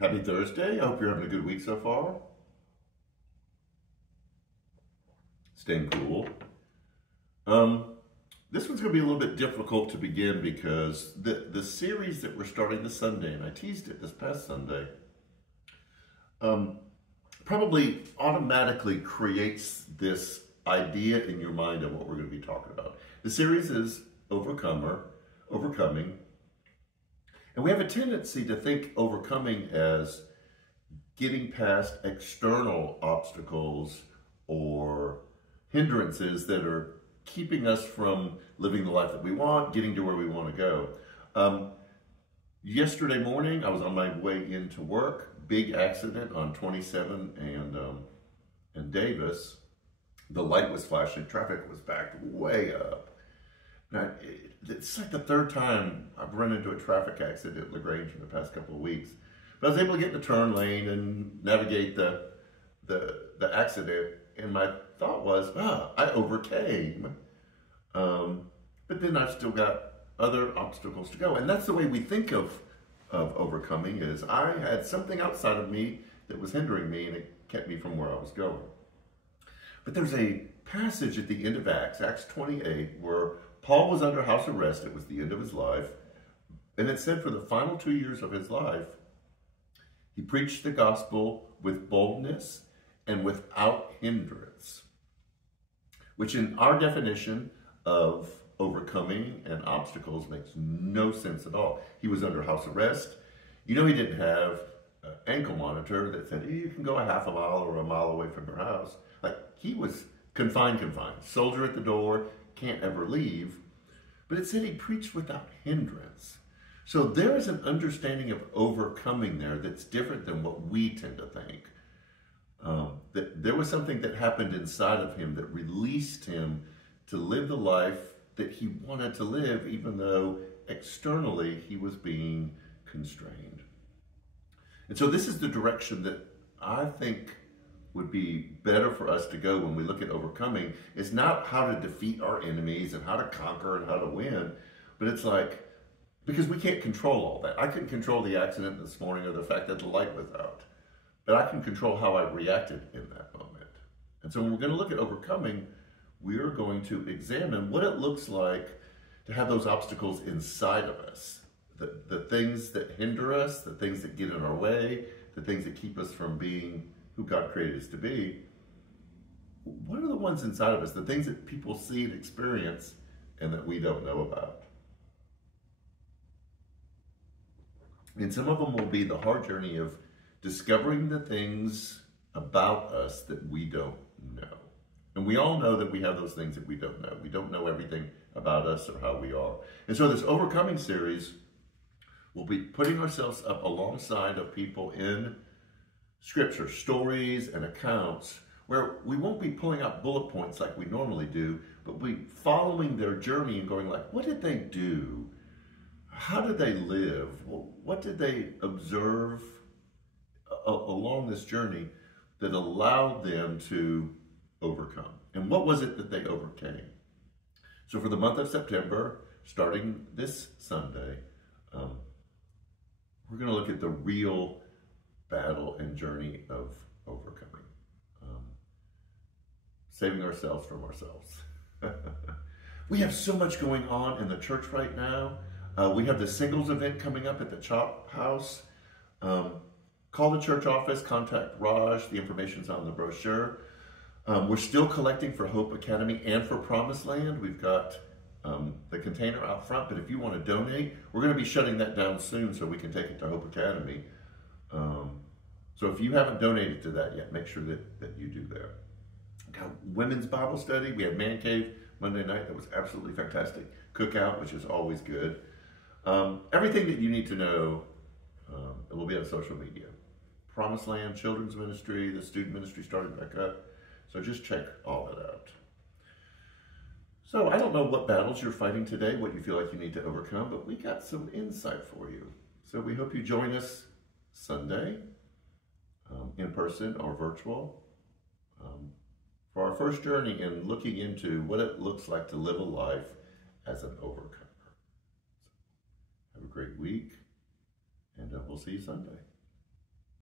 Happy Thursday. I hope you're having a good week so far. Staying cool. This one's going to be a little bit difficult to begin because the series that we're starting this Sunday, and I teased it this past Sunday, probably automatically creates this idea in your mind of what we're going to be talking about. The series is Overcoming. And we have a tendency to think overcoming as getting past external obstacles or hindrances that are keeping us from living the life that we want, getting to where we want to go. Yesterday morning, I was on my way into work, big accident on 27 and Davis. The light was flashing, traffic was backed way up. Now, it's like the third time I've run into a traffic accident at LaGrange in the past couple of weeks. But I was able to get in the turn lane and navigate the accident. And my thought was, I overcame. But then I've still got other obstacles to go. And that's the way we think of overcoming is I had something outside of me that was hindering me and it kept me from where I was going. But there's a passage at the end of Acts 28, where Paul was under house arrest. It was the end of his life. And it said for the final 2 years of his life, he preached the gospel with boldness and without hindrance, which in our definition of overcoming and obstacles makes no sense at all. He was under house arrest. You know, he didn't have an ankle monitor that said, you can go a half a mile or a mile away from your house. Like, he was confined, soldier at the door, can't ever leave. But it said he preached without hindrance. So there is an understanding of overcoming there that's different than what we tend to think. That there was something that happened inside of him that released him to live the life that he wanted to live, even though externally he was being constrained. And so this is the direction that I think would be better for us to go when we look at overcoming. Is not how to defeat our enemies and how to conquer and how to win, but it's like, because we can't control all that. I couldn't control the accident this morning or the fact that the light was out, but I can control how I reacted in that moment. And so when we're going to look at overcoming, we are going to examine what it looks like to have those obstacles inside of us. The things that hinder us, the things that get in our way, the things that keep us from being who God created us to be. What are the ones inside of us, the things that people see and experience and that we don't know about? And some of them will be the hard journey of discovering the things about us that we don't know. And we all know that we have those things that we don't know. We don't know everything about us or how we are. And so this overcoming series will be putting ourselves up alongside of people in Scripture, stories and accounts, where we won't be pulling out bullet points like we normally do, but we following their journey and going like, what did they do? How did they live? What did they observe along this journey that allowed them to overcome? And what was it that they overcame? So for the month of September, starting this Sunday, we're going to look at the real battle and journey of overcoming. Saving ourselves from ourselves. We have so much going on in the church right now. We have the singles event coming up at the Chop House. Call the church office, contact Raj. The information's on the brochure. We're still collecting for Hope Academy and for Promised Land. We've got the container out front, but if you want to donate, we're going to be shutting that down soon so we can take it to Hope Academy. So if you haven't donated to that yet, make sure that you do that. Got women's Bible study. We had Man Cave Monday night. That was absolutely fantastic. Cookout, which is always good. Everything that you need to know, it will be on social media. Promised Land, Children's Ministry, the student ministry started back up. So just check all that out. So I don't know what battles you're fighting today, what you feel like you need to overcome, but we got some insight for you. So we hope you join us Sunday, in person or virtual, for our first journey in looking into what it looks like to live a life as an overcomer. So have a great week, and we'll see you Sunday.